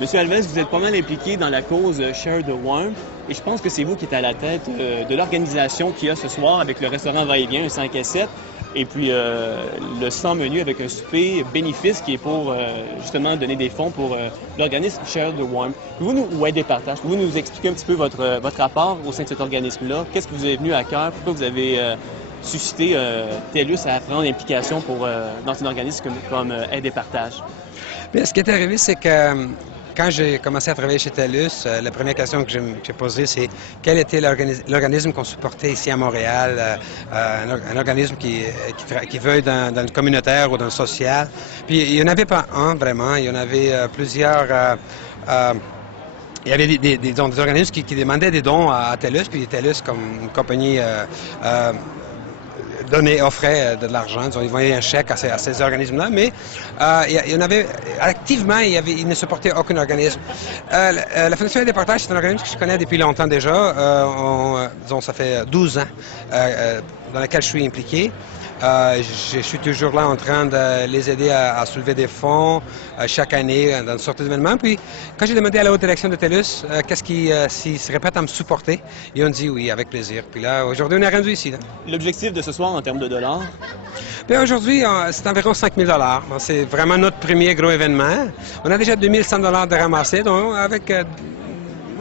Monsieur Alves, vous êtes pas mal impliqué dans la cause Share the Warmth et je pense que c'est vous qui êtes à la tête de l'organisation qu'il y a ce soir avec le restaurant Va-et-Vient, un 5 à 7, et puis le 100 menu avec un souper bénéfice qui est pour justement donner des fonds pour l'organisme Share the Warmth. Pouvez-vous nous, ou aider partage, pouvez-vous nous expliquer un petit peu votre rapport au sein de cet organisme-là? Qu'est-ce qui vous est venu à cœur? Pourquoi vous avez suscité TELUS à prendre l'implication dans un organisme comme Aide et Partage? Bien, ce qui est arrivé, c'est que quand j'ai commencé à travailler chez TELUS, la première question que j'ai posée, c'est quel était l'organisme qu'on supportait ici à Montréal, un organisme qui veuille dans le communautaire ou dans le social. Puis il n'y en avait pas un vraiment, il y en avait plusieurs. Il y avait des organismes qui demandaient des dons à TELUS, puis TELUS, comme une compagnie, offrait de l'argent, ils envoyaient un chèque à ces organismes-là, mais il y en avait, activement, il ne supportait aucun organisme. La Fondation Aide et Partage, c'est un organisme que je connais depuis longtemps déjà, disons, ça fait 12 ans dans lequel je suis impliqué. Je suis toujours là en train de les aider à soulever des fonds chaque année dans une sorte d'événement. Puis, quand j'ai demandé à la haute direction de TELUS s'ils seraient prêts à me supporter, ils ont dit oui, avec plaisir. Puis là, aujourd'hui, on est rendu ici. L'objectif de ce soir en termes de dollars? Bien, aujourd'hui, c'est environ 5 000 $. C'est vraiment notre premier gros événement. On a déjà 2 100 $ de ramassés, donc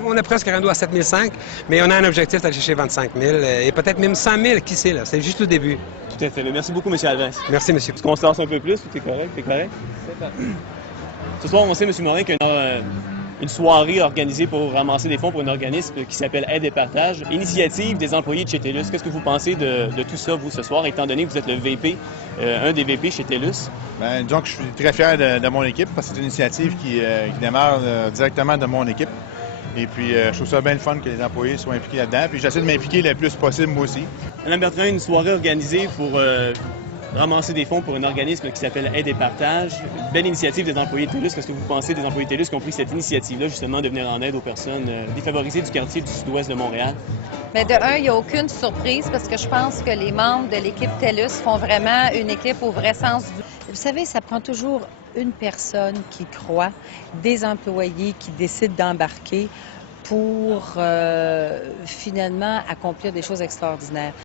on est presque rendu à 7 500, mais on a un objectif d'aller chercher 25 000 et peut-être même 100 000, qui sait, là. C'est juste le début. Tout à fait. Merci beaucoup, M. Alves. Merci, monsieur. Est-ce qu'on se lance un peu plus ou t'es correct? T'es correct? C'est ça. Ce soir, on sait, M. Morin, qu'il y a une soirée organisée pour ramasser des fonds pour un organisme qui s'appelle Aide et Partage, initiative des employés de chez TELUS. Qu'est-ce que vous pensez de tout ça, vous, ce soir, étant donné que vous êtes le VP, un des VP chez TELUS? Bien, disons que je suis très fier de mon équipe parce que c'est une initiative qui démarre directement de mon équipe. Et puis, je trouve ça bien le fun que les employés soient impliqués là-dedans. Puis, j'essaie de m'impliquer le plus possible, moi aussi. Madame Bertrand, une soirée organisée pour ramasser des fonds pour un organisme qui s'appelle Aide et Partage. Belle initiative des employés de TELUS. Qu'est-ce que vous pensez des employés de TELUS qui ont pris cette initiative-là, justement, de venir en aide aux personnes défavorisées du quartier du sud-ouest de Montréal? Bien, de un, il n'y a aucune surprise parce que je pense que les membres de l'équipe TELUS font vraiment une équipe au vrai sens du... Vous savez, ça prend toujours une personne qui croit, des employés qui décident d'embarquer pour finalement accomplir des choses extraordinaires.